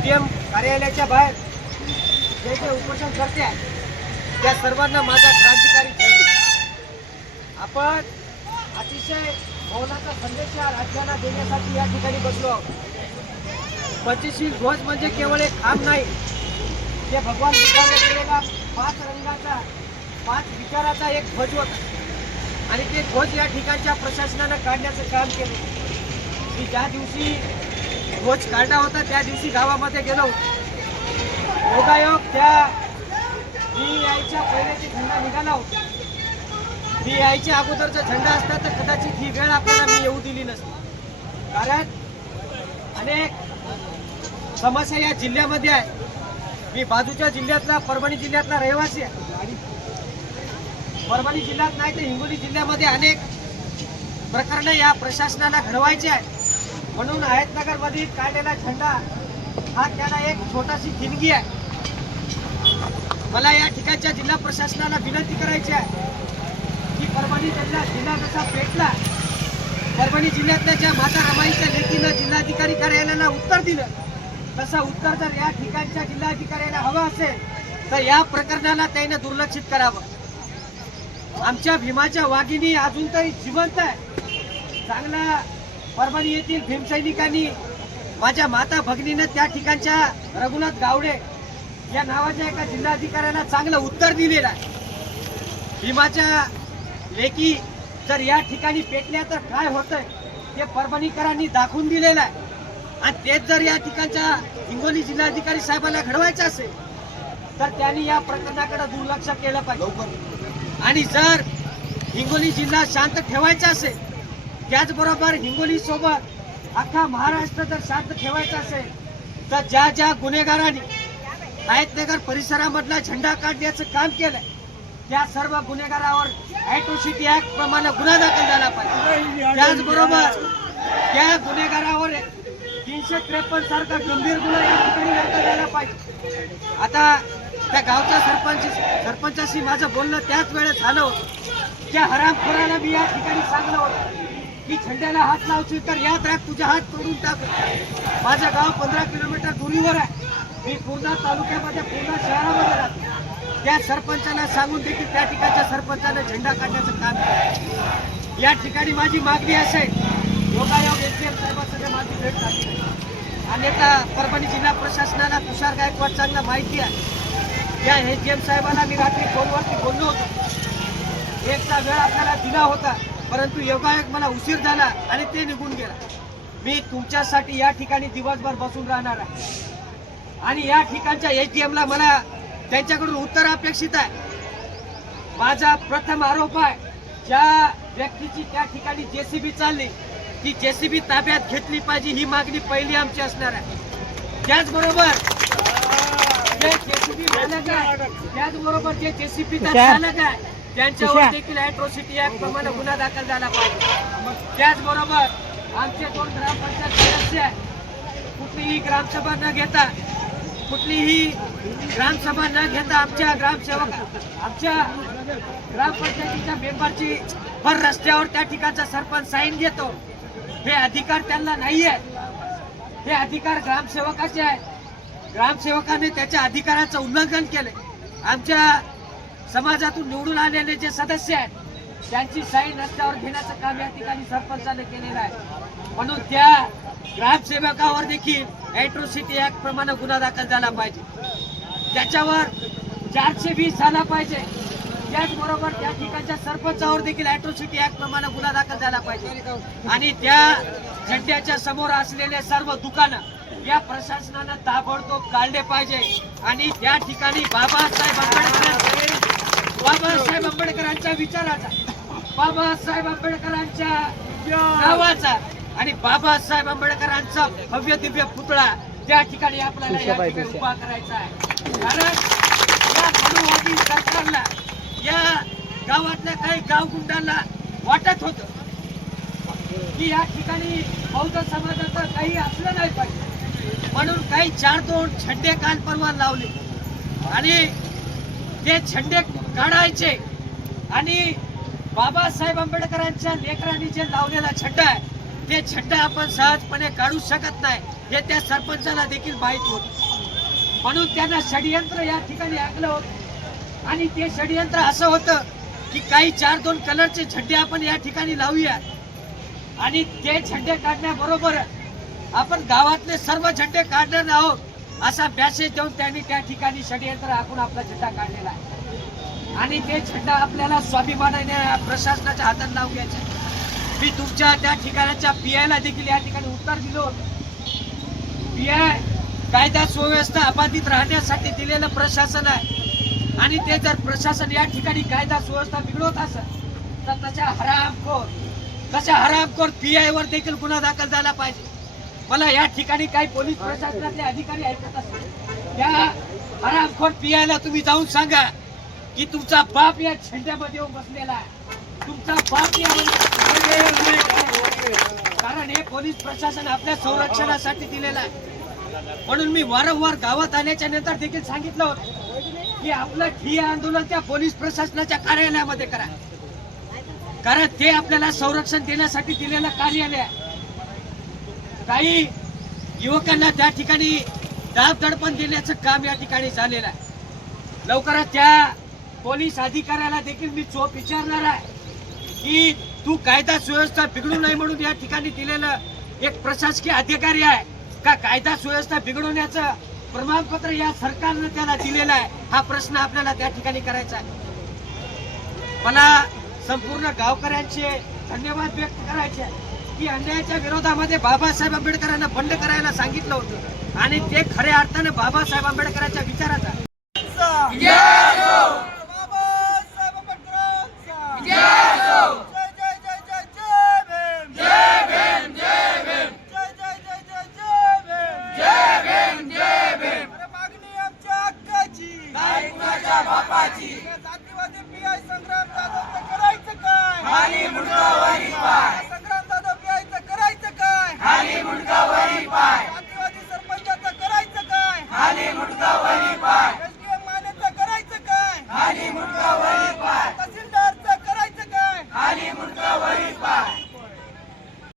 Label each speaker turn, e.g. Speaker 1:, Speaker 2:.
Speaker 1: Vasmat M कार्यालयाच्या बाहेर जे जे उपोषण करते आहेत त्या सर्वांना माझा क्रांतिकारी आपण अतिशय भवनाचा संदेश या राज्याला देण्यासाठी या ठिकाणी बसलो आहोत. पंचशील ध्वज म्हणजे केवळ एक काम नाही ते भगवान बुद्धाने केलेला पाच रंगाचा पाच विचाराचा एक ध्वज होता. आणि ते ध्वज या ठिकाणच्या प्रशासनानं काढण्याचं काम केलं. की ज्या दिवशी रोज काढला होता त्या दिवशी गावामध्ये गेलो. योगायोग त्या मी यायच्या पहिल्याची झेंडा निघाला होता. मी यायच्या अगोदरचा झेंडा असता तर कदाचित ही वेळ आपल्याला मी येऊ दिली नसती. कारण अनेक समस्या या जिल्ह्यामध्ये आहे. मी बाजूच्या जिल्ह्यातला परभणी जिल्ह्यातला रहिवासी आहे. परभणी जिल्ह्यात नाही तर हिंगोली जिल्ह्यामध्ये अनेक प्रकरणं या प्रशासनाला घडवायची आहे म्हणून आयतनगर मधील काढलेला झेंडा. हा त्याला एक छोटाशी ठिणगी आहे. मला या ठिकाणच्या जिल्हा प्रशासनाला विनंती करायची आहे की परभणी जिल्हा जिल्हा जसा पेटला परभणी जिल्ह्यातल्या ज्या माता रमाईच्या लेखीनं जिल्हाधिकारी कार्यालयाला उत्तर दिलं तसं उत्तर जर या ठिकाणच्या जिल्हाधिकाऱ्याला हवं असेल तर या प्रकरणाला त्याने दुर्लक्षित करावं. आमच्या भीमाच्या वाघिणी अजून तरी जिवंत आहे. चांगला परभणी येथील भीमसैनिकांनी माझ्या माता भगिनीनं त्या ठिकाणच्या रघुनाथ गावडे या नावाच्या एका जिल्हाधिकाऱ्याला चांगलं उत्तर दिलेलं आहे. भीमाच्या लेखी जर या ठिकाणी पेटल्या तर काय होतंय ते परभणीकरांनी दाखवून दिलेलं आहे. आणि तेच जर या ठिकाणच्या हिंगोली जिल्हाधिकारी साहेबांना घडवायचं असेल तर त्यांनी या प्रकरणाकडे दुर्लक्ष केलं पाहिजे. आणि जर हिंगोली जिल्हा शांत ठेवायचा असेल त्याचबरोबर हिंगोलीसोबत अख्खा महाराष्ट्र जर शांत ठेवायचा असेल तर ज्या ज्या गुन्हेगारांनी आयतनगर परिसरामधला झेंडा काढण्याचं काम केलंय त्या सर्व गुन्हेगारावर ॲट्रोसिटी ऍक्ट प्रमाणे गुन्हा दाखल झाला पाहिजे. त्याचबरोबर त्या गुन्हेगारावर तीनशे त्रेपन्न सारखा गंभीर गुन्हा या ठिकाणी दाखल झाला पाहिजे. आता त्या गावच्या सरपंच सरपंचाशी माझं बोलणं त्याच वेळेस झालं होतं. त्या हरामखोराला मी या ठिकाणी सांगलं होतं. की झेंड्याला हात लावशील तर याद राख तुझा हात तोडून टाक. माझं गाव पंधरा किलोमीटर दुरीवर आहे. मी पूर्णा तालुक्यामध्ये पूर्णा शहरामध्ये राहतो. त्या सरपंचाला सांगून देखील त्या ठिकाणच्या सरपंचाने झेंडा काढण्याचं काम केलं या ठिकाणी माझी मागणी असेल योगायोग एस डी एम साहेबांसंग माझी भेट झाली. आणि परभणी जिल्हा प्रशासनाला तुषार गायकवाड चांगला माहिती आहे. या एस डी एम साहेबांना मी रात्री फोनवरती बोललो होतो. एकचा वेळ आपल्याला दिला होता. परंतु योगायोग मला उशीर झाला आणि ते निघून गेला. मी तुमच्यासाठी या ठिकाणी दिवसभर बसून राहणार आहे. आणि या ठिकाणच्या एच डी एमला मला त्यांच्याकडून उत्तर अपेक्षित आहे. माझा प्रथम आरोप आहे ज्या व्यक्तीची त्या ठिकाणी जेसीबी चालली ती जेसीबी ताब्यात घेतली पाहिजे ही मागणी पहिली आमची असणार आहे. त्याचबरोबर जे जेसीबी चालक आहे त्याचबरोबर जे जेसीबी चालक आहे त्यांच्यावर देखील अॅट्रॉसिटी ऍक्ट प्रमाणे गुन्हा दाखल झाला पाहिजे. त्याचबरोबर आमचे दोन ग्रामपंचायत सदस्य आहे कुठलीही ग्रामसभा न घेता कुठलीही ग्रामसभा न घेता आमच्या ग्रामसेवक आमच्या ग्रामपंचायतीच्या मेंबरची भर रस्त्यावर त्या ठिकाणचा सरपंच साईन घेतो. हे अधिकार त्यांना नाही आहे हे अधिकार ग्रामसेवकाचे आहेत. ग्रामसेवकाने त्याच्या अधिकाराचं उल्लंघन केले आमच्या समाजातून निवडून आलेले जे सदस्य आहेत त्यांची साईन रस्त्यावर घेण्याचं काम या ठिकाणी सरपंचाने केलेलं आहे. म्हणून त्या ग्रामसेवकावर देखील ऍट्रोसिटी ऍक्ट प्रमाणे गुन्हा दाखल झाला पाहिजे. त्याच्यावर चारशे वीस झाला पाहिजे. त्याचबरोबर त्या ठिकाणच्या सरपंचावर देखील ऍट्रोसिटी ऍक्ट प्रमाणे गुन्हा दाखल झाला पाहिजे. आणि त्या झंड्याच्या समोर असलेले सर्व दुकानं या प्रशासनानं ताबडतोब काढले पाहिजे. आणि त्या ठिकाणी बाबासाहेब आंबेडकर बाबासाहेब आंबेडकरांच्या विचाराचा. बाबासाहेब आंबेडकरांच्या नावाचा आणि बाबासाहेब आंबेडकरांचा भव्य दिव्य पुतळा त्या ठिकाणी आपल्याला या ठिकाणी उभा करायचा आहे. कारण या मनुवादी सरकारला या गावातल्या काही गावगुंडांना वाटत होत की या ठिकाणी बौद्ध समाजाचं काही असलं नाही पाहिजे. म्हणून काही चार दोन झेंडे काल परवा लावले. आणि ते झेंडे काढायचे. आणि बाबासाहेब आंबेडकरांच्या लेकरांनी जे लावलेला छड्डा आहे ते झेंडा आपण सहजपणे काढू शकत नाही. हे त्या सरपंचाला देखील माहीत होत. म्हणून त्यांना षडयंत्र या ठिकाणी आखलं होतं. आणि ते षडयंत्र असं होतं की काही चार दोन कलरचे झेंडे आपण या ठिकाणी लावूया. आणि ते झेंडे काढण्याबरोबर आपण गावातले सर्व झेंडे काढणार आहोत असा मॅसेज देऊन त्यांनी त्या ठिकाणी षडयंत्र आखून आपला झेंडा काढलेला आहे. आणि ते छंडा आपल्याला स्वाभिमानाने प्रशासनाच्या हातात लावून घ्यायचा. मी तुमच्या त्या ठिकाणाच्या पीआयला देखील या ठिकाणी उत्तर दिलं होतं. पीआय कायदा सुव्यवस्था अबाधित राहण्यासाठी दिलेलं प्रशासन आहे. आणि ते जर प्रशासन या ठिकाणी कायदा सुव्यवस्था बिघडवत असेल तर त्याच्या हरामखोर तशा हरामखोर पीआय वर देखील गुन्हा दाखल झाला पाहिजे. मला या ठिकाणी काही पोलीस प्रशासनातले अधिकारी ऐकत असतील. त्या हरामखोर पीआयला तुम्ही जाऊन सांगा. की तुमचा बाप या छंड्यामध्ये येऊन बसलेला आहे. तुमचा बाप या कारण हे पोलीस प्रशासन आपल्या संरक्षणासाठी दिलेलं आहे. म्हणून मी वारंवार गावात आल्याच्यानंतर देखील सांगितलं होतं की आपलं ठिय्या आंदोलन त्या पोलीस प्रशासनाच्या कार्यालयामध्ये करा. कारण ते आपल्याला संरक्षण देण्यासाठी दिलेलं कार्यालय आहे. काही युवकांना त्या ठिकाणी दाब दडपण देण्याचं काम या ठिकाणी झालेलं आहे. लवकरच त्या पोलीस अधिकाऱ्याला देखील मी चोप विचारणार आहे की तू कायदा सुव्यवस्था बिघडू नये म्हणून या ठिकाणी दिलेलं एक प्रशासकीय अधिकारी आहे. का कायदा सुव्यवस्था बिघडवण्याचं प्रमाणपत्र या सरकारनं त्याला दिलेलं आहे? हा प्रश्न आपल्याला त्या ठिकाणी करायचा आहे. मला संपूर्ण गावकऱ्यांचे धन्यवाद व्यक्त करायचे की अन्यायाच्या विरोधामध्ये बाबासाहेब आंबेडकरांना बंड करायला सांगितलं होतं. आणि ते खऱ्या अर्थानं बाबासाहेब आंबेडकरांच्या विचाराचा